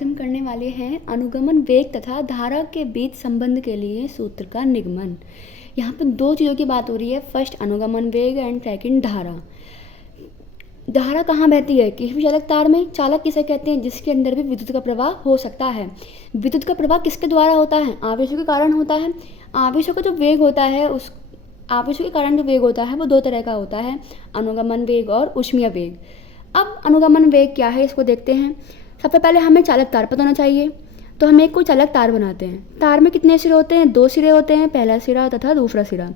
आज हम करने वाले हैं अनुगमन वेग तथा धारा के बीच संबंध के लिए सूत्र का निगमन। यहाँ पर दो चीज़ों की बात हो रही है, फर्स्ट अनुगमन वेग एंड सेकंड धारा। धारा कहाँ बहती है? किसी भी चालक तार में। चालक किसे कहते हैं? जिसके अंदर भी विद्युत का प्रवाह हो सकता है। विद्युत का प्रवाह किसके द्वारा होता है? आवेशों के कारण होता है। आवेशों का जो वेग होता है, उस आवेशों के कारण जो वेग होता है वो दो तरह का होता है, अनुगमन वेग और ऊष्मीय वेग। अब अनुगमन वेग क्या है इसको देखते हैं। सबसे पहले हमें चालक तार पता होना चाहिए, तो हम एक कोई चालक तार बनाते हैं। तार में कितने सिरे होते हैं? दो सिरे होते हैं, पहला सिरा तथा दूसरा सिरा।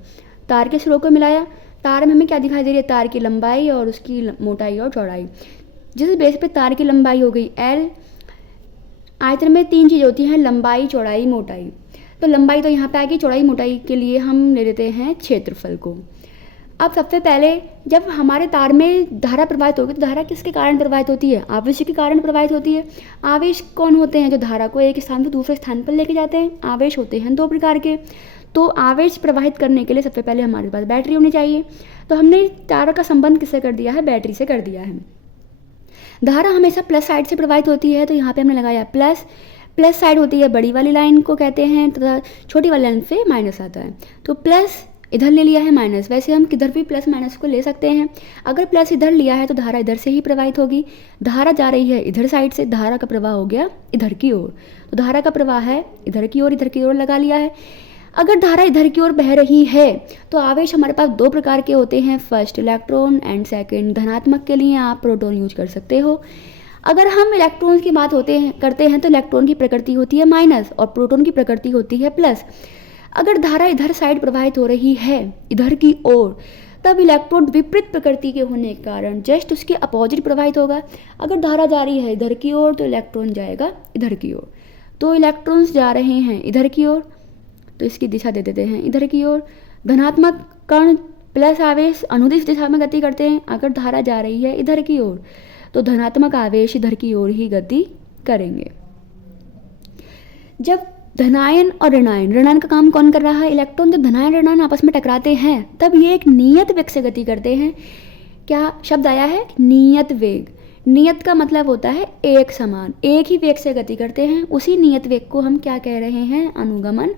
तार के सिरों को मिलाया, तार में हमें क्या दिखाई दे रही है? तार की लंबाई और उसकी मोटाई और चौड़ाई। जिस बेस पे तार की लंबाई हो गई L, आयतन में तीन चीज़ें होती हैं, लंबाई, चौड़ाई, मोटाई। तो लंबाई तो यहाँ पे आएगी, चौड़ाई मोटाई के लिए हम ले लेते हैं क्षेत्रफल को। अब सबसे पहले जब हमारे तार में धारा प्रवाहित होगी तो धारा किसके कारण प्रवाहित होती है? आवेश के कारण प्रवाहित होती है। आवेश कौन होते हैं? जो धारा को एक स्थान से दूसरे स्थान पर लेके जाते हैं। आवेश होते हैं दो प्रकार के। तो आवेश प्रवाहित करने के लिए सबसे पहले हमारे पास बैटरी होनी चाहिए। तो हमने तार का संबंध किससे कर दिया है? बैटरी से कर दिया है। धारा हमेशा प्लस साइड से प्रवाहित होती है, तो यहाँ पे हमने लगाया प्लस। प्लस साइड होती है बड़ी वाली लाइन को कहते हैं, तथा छोटी वाली लाइन से माइनस आता है। तो प्लस इधर ले लिया है माइनस, वैसे हम किधर भी प्लस माइनस को ले सकते हैं। अगर प्लस इधर लिया है तो धारा इधर से ही प्रवाहित होगी। धारा जा रही है इधर साइड से, धारा का प्रवाह हो गया इधर की ओर। तो धारा का प्रवाह है इधर की ओर लगा लिया है। अगर धारा इधर की ओर बह रही है तो आवेश हमारे पास दो प्रकार के होते हैं, फर्स्ट इलेक्ट्रॉन एंड सेकंड धनात्मक के लिए आप प्रोटॉन यूज कर सकते हो। अगर हम इलेक्ट्रॉन की बात करते हैं तो इलेक्ट्रॉन की प्रकृति होती है माइनस और प्रोटॉन की प्रकृति होती है प्लस। अगर धारा इधर साइड प्रवाहित हो रही है इधर की ओर, तब इलेक्ट्रॉन विपरीत प्रकृति के होने के कारण जस्ट उसके अपोजिट प्रवाहित होगा। अगर धारा जा रही है इधर की ओर तो इलेक्ट्रॉन जाएगा इधर की ओर। तो इलेक्ट्रॉन्स जा रहे हैं इधर की ओर, तो इसकी दिशा दे देते हैं इधर की ओर। धनात्मक कण प्लस आवेश अनुदिश दिशा में गति करते हैं। अगर धारा जा रही है इधर की ओर तो धनात्मक आवेश इधर की ओर ही गति करेंगे। जब धनायन और ऋणायन, ऋणायन का काम कौन कर रहा है? इलेक्ट्रॉन। जब धनायन ऋणायन आपस में टकराते हैं तब ये एक नियत वेग से गति करते हैं। क्या शब्द आया है? नियत वेग। नियत का मतलब होता है एक समान, एक ही वेग से गति करते हैं। उसी नियत वेग को हम क्या कह रहे हैं? अनुगमन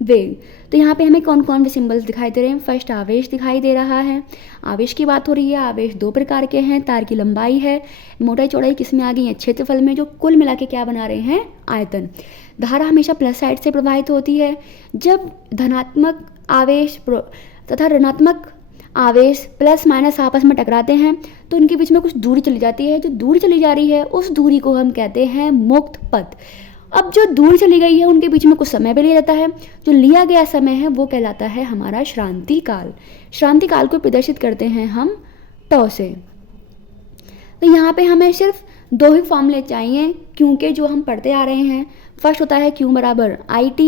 वेग। तो यहाँ पे हमें कौन कौन से सिंबल्स दिखाई दे रहे हैं? फर्स्ट आवेश दिखाई दे रहा है। आवेश की बात हो रही है। आवेश दो प्रकार के हैं, तार की लंबाई है, मोटाई चौड़ाई किस में आ गई है? क्षेत्रफल में, जो कुल मिला के क्या बना रहे हैं? आयतन। धारा हमेशा प्लस साइड से प्रवाहित होती है। जब धनात्मक आवेश तथा ऋणात्मक आवेश प्लस माइनस आपस में टकराते हैं तो उनके बीच में कुछ दूरी चली जाती है। जो दूरी चली जा रही है उस दूरी को हम कहते हैं मुक्त पथ। अब जो दूर चली गई है उनके बीच में कुछ समय भी लिया जाता है। जो लिया गया समय है वो कहलाता है हमारा श्रांति काल। श्रांति काल को प्रदर्शित करते हैं हम टॉ से। तो यहाँ पे हमें सिर्फ दो ही फॉर्मूले चाहिए, क्योंकि जो हम पढ़ते आ रहे हैं, फर्स्ट होता है Q बराबर IT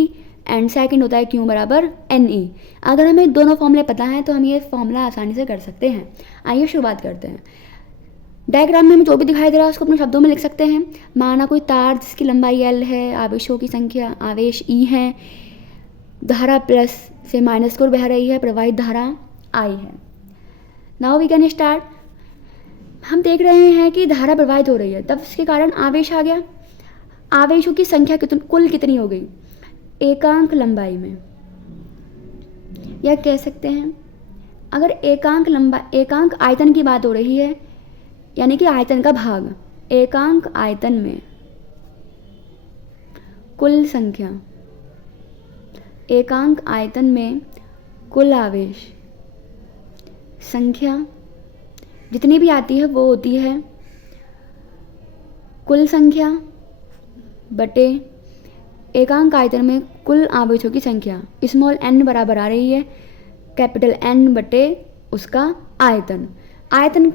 एंड सेकंड होता है Q बराबर NE। अगर हमें दोनों फॉर्मूले पता हैं तो हम ये फॉर्मूला आसानी से कर सकते हैं। आइए शुरुआत करते हैं। डायग्राम में हमें जो भी दिखाई दे रहा है उसको अपने शब्दों में लिख सकते हैं। माना कोई तार जिसकी लंबाई L है, आवेशों की संख्या आवेश E है, धारा प्लस से माइनस की ओर बह रही है, प्रवाहित धारा I है। Now we can start. हम देख रहे हैं कि धारा प्रवाहित हो रही है, तब इसके कारण आवेश आ गया। आवेशों की संख्या कुल कितनी हो गई? एकांक लंबाई में, या कह सकते हैं अगर एकांक आयतन की बात हो रही है, यानी कि आयतन का भाग, एकांक आयतन में कुल संख्या, एकांक आयतन में कुल आवेश संख्या जितनी भी आती है वो होती है कुल संख्या बटे एकांक आयतन में कुल आवेशों की संख्या। स्मॉल n बराबर आ रही है कैपिटल N बटे उसका आयतन। आयतन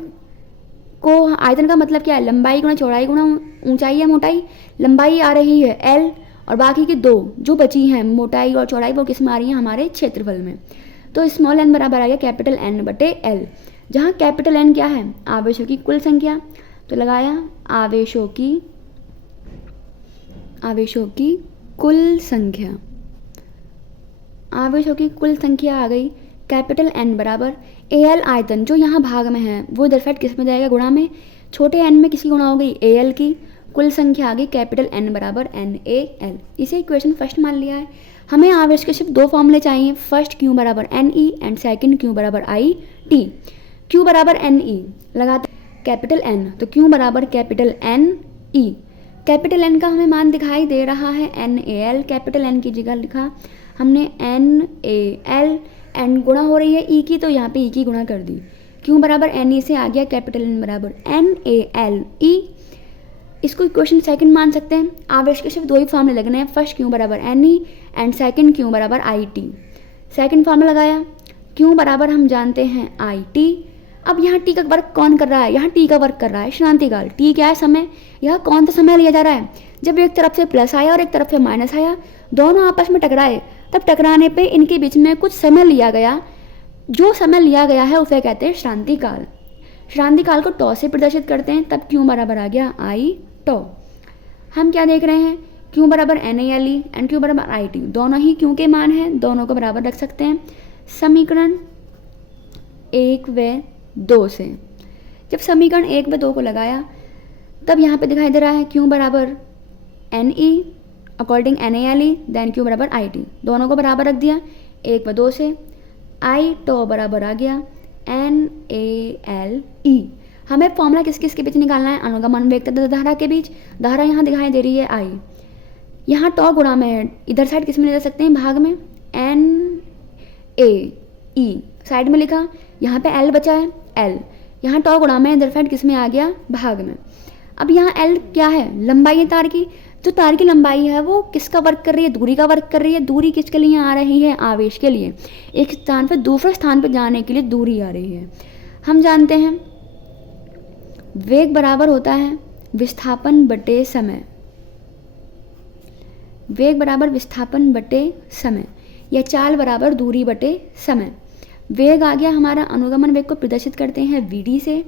का मतलब क्या है? लंबाई गुणा चौड़ाई गुणा ऊंचाई या मोटाई। लंबाई आ रही है L और बाकी की दो जो बची हैं मोटाई और चौड़ाई वो किस में आ रही है? हमारे क्षेत्रफल में। तो स्मॉल n बराबर आ गया कैपिटल N बटे L, जहाँ कैपिटल N क्या है? आवेशों की कुल संख्या। तो लगाया आवेशों की कुल संख्या। आवेशों की कुल संख्या आ गई कैपिटल N बराबर AL आयतन, जो यहाँ भाग में है वो इधर साइड किस में जाएगा? गुणा में। छोटे n में किसकी गुणा हो गई? AL की। कुल संख्या आ गई कैपिटल N बराबर NaL। इसे इक्वेशन फर्स्ट मान लिया है। हमें आवेश के सिर्फ दो फॉर्मूले चाहिए, फर्स्ट Q बराबर Ne एंड सेकंड Q बराबर IT। Q बराबर Ne लगाते कैपिटल N, तो Q बराबर कैपिटल Ne। कैपिटल N का हमें मान दिखाई दे रहा है NaL, कैपिटल N की जगह लिखा हमने NaL, N गुणा हो रही है E की, तो यहाँ पे E की गुणा कर दी। Q बराबर Ne से आ गया कैपिटल N बराबर NaLe। इसको इक्वेशन सेकंड मान सकते हैं। आवेश के सिर्फ दो ही फॉर्मूले लगने हैं, फर्स्ट Q बराबर Ne एंड सेकंड Q बराबर IT। सेकंड फॉर्मूला लगाया, Q बराबर हम जानते हैं IT। अब यहाँ T का वर्क कौन कर रहा है, यहाँ T का वर्क कर रहा है श्रांतिकाल। T क्या है, समय। यह कौन सा समय लिया जा रहा है, जब एक तरफ से प्लस आया और एक तरफ से माइनस आया, दोनों आपस में टकराए, तब टकराने पे इनके बीच में कुछ समय लिया गया। जो समय लिया गया है उसे कहते हैं श्रांतिकाल। श्रांतिकाल को टॉ से प्रदर्शित करते हैं, तब Q बराबर आ गया I टॉ। हम क्या देख रहे हैं, Q बराबर NaLe एंड Q बराबर IT, दोनों ही Q के मान हैं, दोनों को बराबर रख सकते हैं समीकरण 1 व 2 से। जब समीकरण 1 व 2 को लगाया, तब यहाँ पे दिखाई दे रहा है Q बराबर Ne according NaLe then Q बराबर IT, दोनों को बराबर रख दिया 1 व 2 से। I टॉ बराबर आ गया NaLe। हमें फॉर्मूला किस किस के बीच निकालना है, अनुगमन वेग तथा धारा के बीच। धारा यहाँ दिखाई दे रही है I, यहाँ टॉ गुणा में है, इधर साइड किस में ले जा सकते हैं, भाग में NaE साइड में लिखा, यहाँ पे L बचा है L, यहाँ टॉ गुणा में इधर साइड किस में आ गया, भाग में। अब यहाँ L क्या है, लंबाई है तार की। जो तार की लंबाई है वो किसका वर्क कर रही है, दूरी का वर्क कर रही है। दूरी किसके लिए आ रही है, आवेश के लिए। एक स्थान पर दूसरे स्थान पर जाने के लिए दूरी आ रही है। हम जानते हैं वेग बराबर होता है विस्थापन बटे समय। वेग बराबर विस्थापन बटे समय, या चाल बराबर दूरी बटे समय। वेग आ गया हमारा, अनुगमन वेग को प्रदर्शित करते हैं Vd से।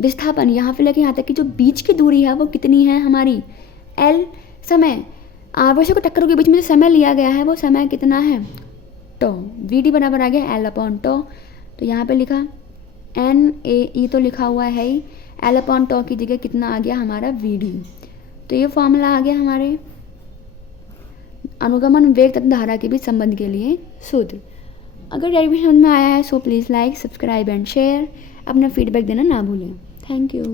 विस्थापन यहाँ से लेकर यहाँ तक की जो बीच की दूरी है वो कितनी है हमारी L। समय, आवेशों के टक्करों के बीच में जो समय लिया गया है वो समय कितना है, टॉ। Vd बराबर आ गया L अपॉन टॉ, तो यहाँ पे लिखा NaE तो लिखा हुआ है ही, L अपॉन टॉ की जगह कितना आ गया हमारा Vd। तो ये फॉर्मूला आ गया हमारे अनुगमन वेग तथा धारा के बीच संबंध के लिए सूत्र। अगर डेरिवेशन समझ में आया है so please like, subscribe and share. अपना फीडबैक देना ना भूलें। Thank you.